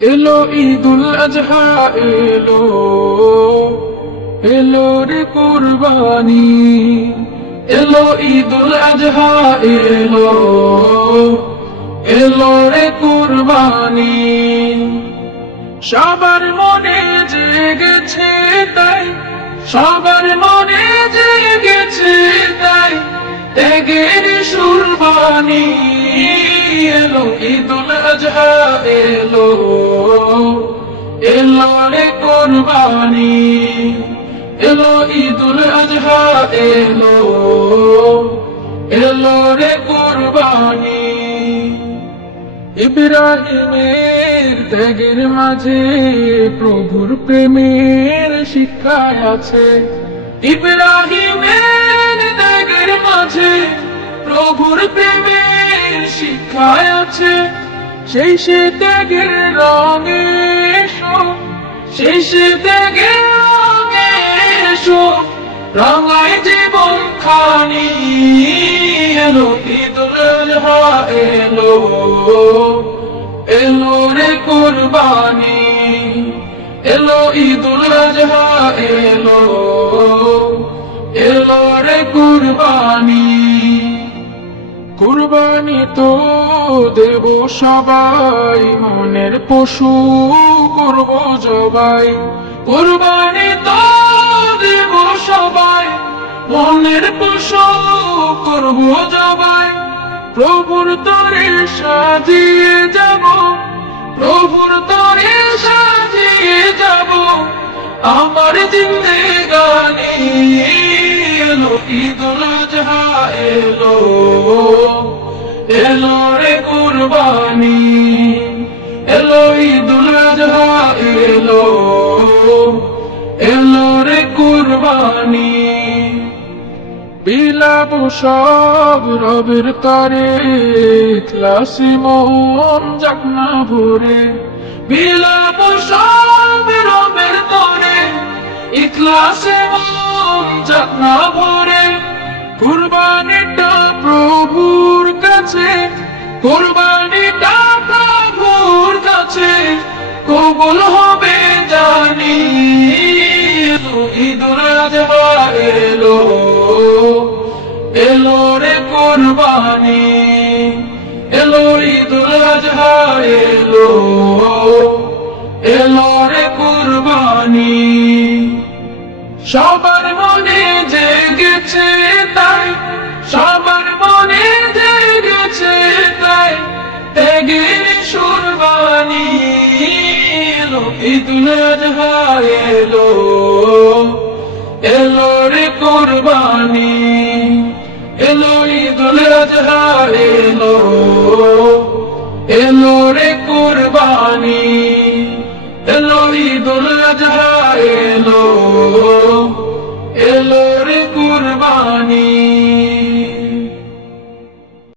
এলো ঈদুল আজহা এলো, এলো রে কুরবানি। এলো ঈদুল আজহা এলো, এলো রে কুরবানি। সবার মনে জেগেছে তাই, সবার মনে জেগেছে তাই ত্যাগের সুরবানি। এলো ঈদুল আজহা এলো, এলো রে কুরবানি। এলো ঈদুল আজহা এলো, এলো রে কুরবানি। ইব্রাহিমের ত্যাগের মাঝে প্রভুর প্রেমের শিক্ষা আছে। ইব্রাহিমের ত্যাগের মাঝে প্রভুর প্রেমের শিক্ষা আছে। সেই সে ত্যাগের রঙে এসো, সেই সে ত্যাগের রঙে এসো, রঙায় জীবন খানি। এলো ঈদুল আজহা এলো, এলো রে কুরবানি। এলো ঈদুল আজহা এলো, এলো রে কুরবানি। কুরবানি তো দেব সবাই, মনের পশু করব জবাই। কুরবানি তো দেব সবাই, মনের পশু করব জবাই। প্রভুর তরে সাজিয়ে যাব, প্রভুর তরে সাজিয়ে যাব আমার জিন্দেগানি। এলো ঈদুল আজহা এলো, এলো রে কুরবানি। এলো ঈদুল আজহা এলো, এলো রে কুরবানি। বিলাবো সব রবের তরে, ইখলাসি মন যাক না ভরে। বিলাবো সব রবের তরে, ইখলাসি মন যাক না ভরে। কুরবানিটা প্রভুর কাছে, কুরবানিটা প্রভুর কাছে কবুল হবে জানি। এলো ঈদুল আজহা এলো, এলো রে কুরবানি। এলো ঈদুল আজহা এলো, এলো রে কুরবানি। সবার মনে জেগেছে তাই, সবার মনে জেগেছে তাই ত্যাগের সুরবানি। এলো ঈদুল আজহা এলো, এলো রে কুরবানি। এলো ঈদুল আজহা এলো, এলো রে কুরবানি। এলো ঈদুল আজহা এলো।